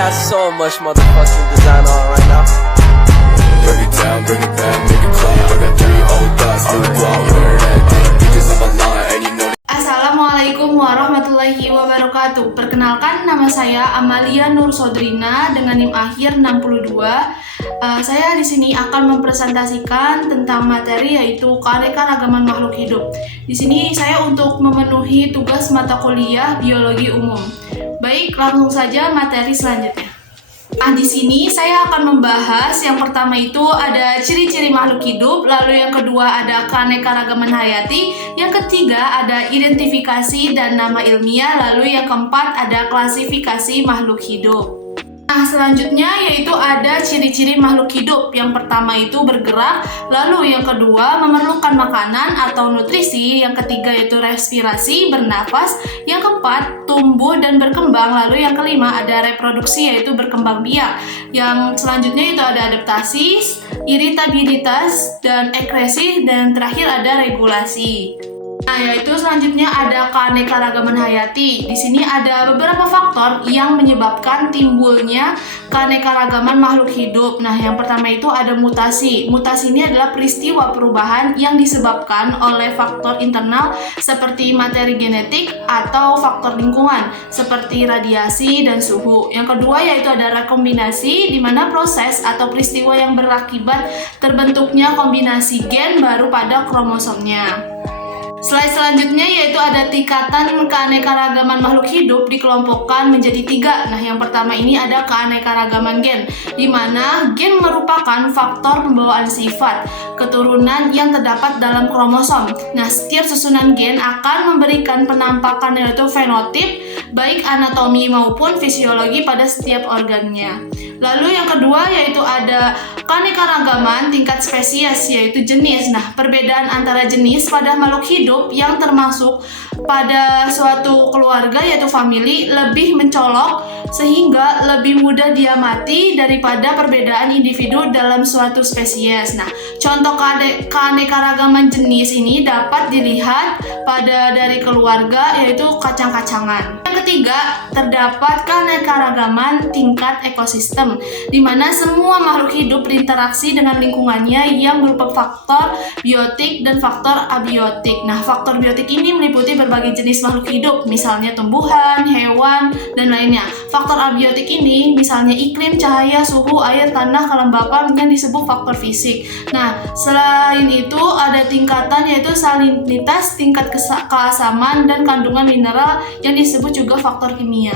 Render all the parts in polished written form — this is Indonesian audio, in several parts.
got so much motherfucking design on right now. Break it down, bring it back, make it clap. I got 3 old thoughts, new guap, learn that thing. Bitches on my line, and you know. Assalamualaikum warahmatullahi wabarakatuh. Perkenalkan, nama saya Amalia Nur Sodrina dengan NIM akhir 62. Saya di sini akan mempresentasikan tentang materi yaitu keanekaragaman makhluk hidup. Di sini saya untuk memenuhi tugas mata kuliah biologi umum. Baik, langsung saja materi selanjutnya. Nah, di sini saya akan membahas yang pertama itu ada ciri-ciri makhluk hidup, lalu yang kedua ada keanekaragaman hayati, yang ketiga ada identifikasi dan nama ilmiah, lalu yang keempat ada klasifikasi makhluk hidup. Nah, selanjutnya yaitu ada ciri-ciri makhluk hidup. Yang pertama itu bergerak, lalu yang kedua memerlukan makanan atau nutrisi, yang ketiga yaitu respirasi, bernafas, yang keempat tumbuh dan berkembang, lalu yang kelima ada reproduksi yaitu berkembang biak. Yang selanjutnya itu ada adaptasi, iritabilitas, dan ekresi, dan terakhir ada regulasi. Nah, yaitu selanjutnya ada keanekaragaman hayati. Di sini ada beberapa faktor yang menyebabkan timbulnya keanekaragaman makhluk hidup. Nah, yang pertama itu ada mutasi. Mutasi ini adalah peristiwa perubahan yang disebabkan oleh faktor internal seperti materi genetik atau faktor lingkungan seperti radiasi dan suhu. Yang kedua yaitu ada rekombinasi, di mana proses atau peristiwa yang berakibat terbentuknya kombinasi gen baru pada kromosomnya. Slide selanjutnya yaitu ada tingkatan keanekaragaman makhluk hidup dikelompokkan menjadi 3. Nah, yang pertama ini ada keanekaragaman gen, di mana gen merupakan faktor pembawaan sifat keturunan yang terdapat dalam kromosom. Nah, setiap susunan gen akan memberikan penampakan yaitu fenotip, baik anatomi maupun fisiologi pada setiap organnya. Lalu yang kedua yaitu ada keanekaragaman tingkat spesies yaitu jenis. Nah, perbedaan antara jenis pada makhluk hidup yang termasuk pada suatu keluarga yaitu famili lebih mencolok sehingga lebih mudah diamati daripada perbedaan individu dalam suatu spesies. Nah, contoh keanekaragaman jenis ini dapat dilihat pada dari keluarga yaitu kacang-kacangan. Yang ketiga, terdapat keanekaragaman tingkat ekosistem, di mana semua makhluk hidup berinteraksi dengan lingkungannya yang berupa faktor biotik dan faktor abiotik. Nah, faktor biotik ini meliputi berbagai jenis makhluk hidup, misalnya tumbuhan, hewan, dan lainnya. Faktor abiotik ini misalnya iklim, cahaya, suhu, air, tanah, kelembapan yang disebut faktor fisik. Nah, selain itu ada tingkatan yaitu salinitas, tingkat keasaman, dan kandungan mineral yang disebut juga faktor kimia.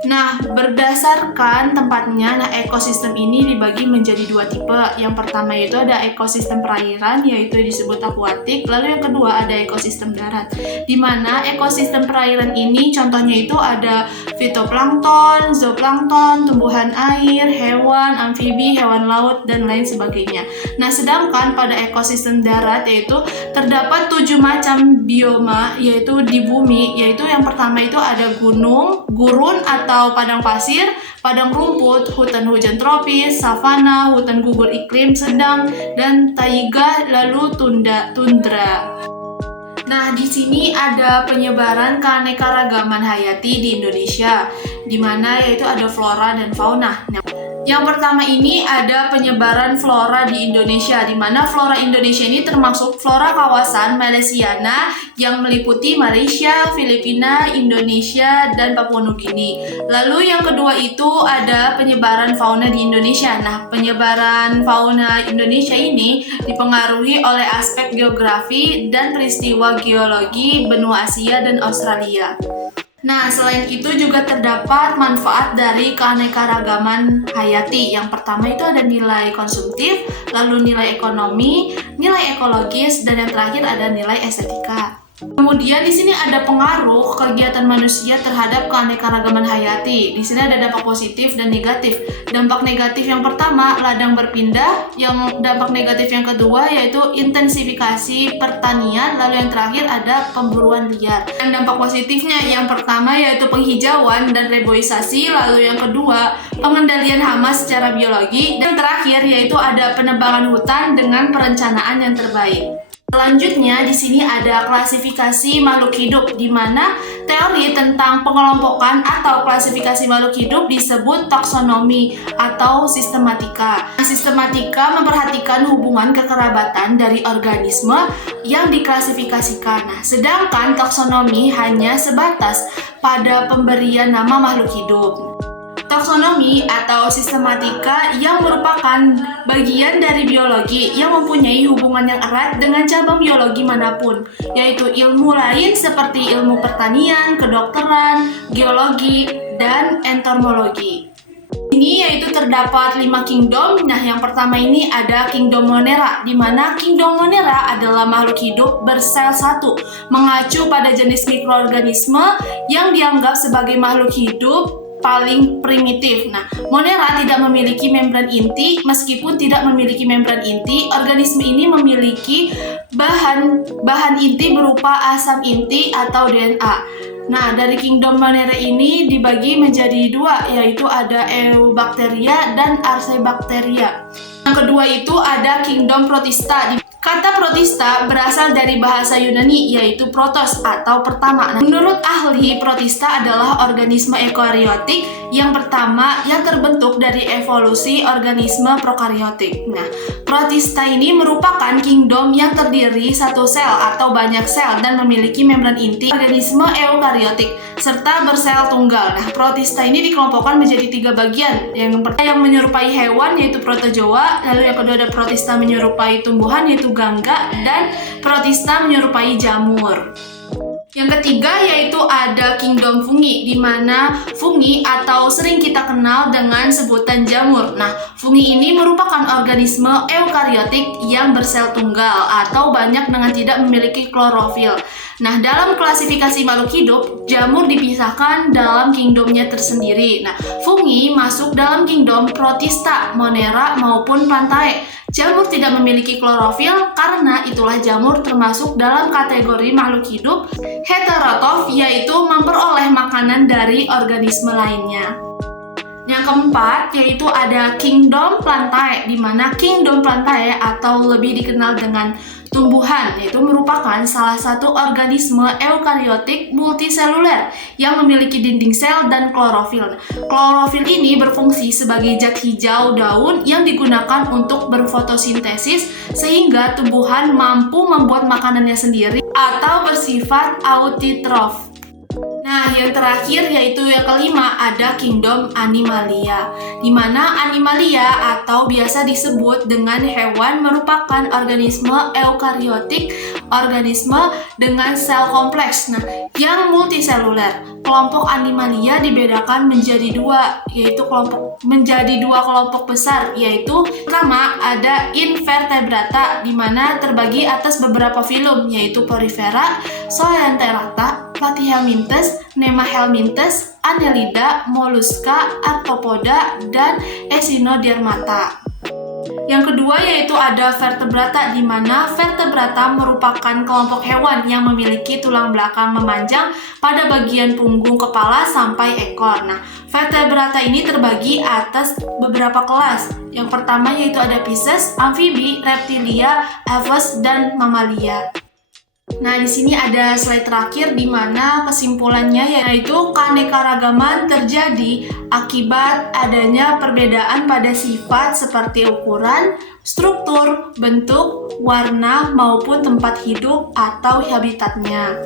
Nah, berdasarkan tempatnya, ekosistem ini dibagi menjadi 2 tipe. Yang pertama yaitu ada ekosistem perairan, yaitu disebut akuatik. Lalu yang kedua ada ekosistem darat, di mana ekosistem perairan ini contohnya itu ada fitoplankton, zooplankton, tumbuhan air, hewan, amfibi, hewan laut, dan lain sebagainya. Nah, sedangkan pada ekosistem darat yaitu terdapat 7 macam bioma yaitu di bumi, yaitu yang pertama itu ada gunung, gurun atau padang pasir, padang rumput, hutan hujan tropis, savana, hutan gugur iklim sedang, dan taiga, lalu tundra. Nah, di sini ada penyebaran keanekaragaman hayati di Indonesia, di mana yaitu ada flora dan fauna. Yang pertama ini ada penyebaran flora di Indonesia, di mana flora Indonesia ini termasuk flora kawasan Malaysiana yang meliputi Malaysia, Filipina, Indonesia, dan Papua Nugini. Lalu yang kedua itu ada penyebaran fauna di Indonesia. Nah, penyebaran fauna Indonesia ini dipengaruhi oleh aspek geografi dan peristiwa geologi benua Asia dan Australia. Nah, selain itu juga terdapat manfaat dari keanekaragaman hayati. Yang pertama itu ada nilai konsumtif, lalu nilai ekonomi, nilai ekologis, dan yang terakhir ada nilai estetika. Kemudian di sini ada pengaruh kegiatan manusia terhadap keanekaragaman hayati. Di sini ada dampak positif dan negatif. Dampak negatif yang pertama, ladang berpindah. Yang dampak negatif yang kedua yaitu intensifikasi pertanian. Lalu yang terakhir ada pemburuan liar. Dan dampak positifnya yang pertama yaitu penghijauan dan reboisasi. Lalu yang kedua, pengendalian hama secara biologi. Dan terakhir yaitu ada penebangan hutan dengan perencanaan yang terbaik. Selanjutnya di sini ada klasifikasi makhluk hidup, di mana Teori tentang pengelompokan atau klasifikasi makhluk hidup disebut taksonomi atau sistematika. Sistematika memperhatikan hubungan kekerabatan dari organisme yang diklasifikasikan. Nah, sedangkan taksonomi hanya sebatas pada pemberian nama makhluk hidup. Taksonomi atau sistematika yang merupakan bagian dari biologi yang mempunyai hubungan yang erat dengan cabang biologi manapun, yaitu ilmu lain seperti ilmu pertanian, kedokteran, geologi, dan entomologi. Ini yaitu terdapat 5 kingdom. Nah, yang pertama ini ada kingdom Monera, di mana kingdom Monera adalah makhluk hidup bersel satu, mengacu pada jenis mikroorganisme yang dianggap sebagai makhluk hidup paling primitif. Nah, Monera tidak memiliki membran inti. Meskipun tidak memiliki membran inti, organisme ini memiliki bahan inti berupa asam inti atau DNA. Nah, dari kingdom Monera ini dibagi menjadi 2, yaitu ada Eubacteria dan Archaebacteria. Yang kedua itu ada kingdom Protista. Kata protista berasal dari bahasa Yunani, yaitu protos atau pertama. Nah, menurut ahli, protista adalah organisme eukariotik yang pertama yang terbentuk dari evolusi organisme prokariotik. Nah, protista ini merupakan kingdom yang terdiri satu sel atau banyak sel dan memiliki membran inti organisme eukariotik serta bersel tunggal. Nah, protista ini dikelompokkan menjadi 3 bagian. Yang pertama yang menyerupai hewan yaitu protozoa, lalu yang kedua ada protista menyerupai tumbuhan yaitu gangga, dan protista menyerupai jamur. Yang ketiga yaitu ada kingdom fungi, di mana fungi atau sering kita kenal dengan sebutan jamur. Nah, fungi ini merupakan organisme eukariotik yang bersel tunggal atau banyak dengan tidak memiliki klorofil. Nah, dalam klasifikasi makhluk hidup, jamur dipisahkan dalam kingdomnya tersendiri. Nah, fungi masuk dalam kingdom Protista, Monera maupun Plantae. Jamur tidak memiliki klorofil, karena itulah jamur termasuk dalam kategori makhluk hidup heterotrof, yaitu memperoleh makanan dari organisme lainnya. Yang keempat yaitu ada kingdom Plantae, di mana kingdom Plantae atau lebih dikenal dengan tumbuhan, yaitu merupakan salah satu organisme eukariotik multiseluler yang memiliki dinding sel dan klorofil. Klorofil ini berfungsi sebagai zat hijau daun yang digunakan untuk berfotosintesis sehingga tumbuhan mampu membuat makanannya sendiri atau bersifat autotrof. Nah, yang terakhir yaitu yang kelima ada kingdom Animalia, di mana Animalia atau biasa disebut dengan hewan merupakan organisme eukariotik, organisme dengan sel kompleks, yang multiseluler. Kelompok Animalia dibedakan menjadi 2, yaitu dua kelompok besar, yaitu pertama ada Invertebrata, di mana terbagi atas beberapa filum, yaitu Porifera, Coelenterata, Platyhelminthes, Nemahelminthes, Annelida, Mollusca, Arthropoda, dan Echinodermata. Yang kedua yaitu ada vertebrata, di mana vertebrata merupakan kelompok hewan yang memiliki tulang belakang memanjang pada bagian punggung kepala sampai ekor. Nah, vertebrata ini terbagi atas beberapa kelas. Yang pertama yaitu ada Pisces, amfibi, reptilia, aves, dan mamalia. Nah, di sini ada slide terakhir di mana kesimpulannya yaitu keanekaragaman terjadi akibat adanya perbedaan pada sifat seperti ukuran, struktur, bentuk, warna, maupun tempat hidup atau habitatnya.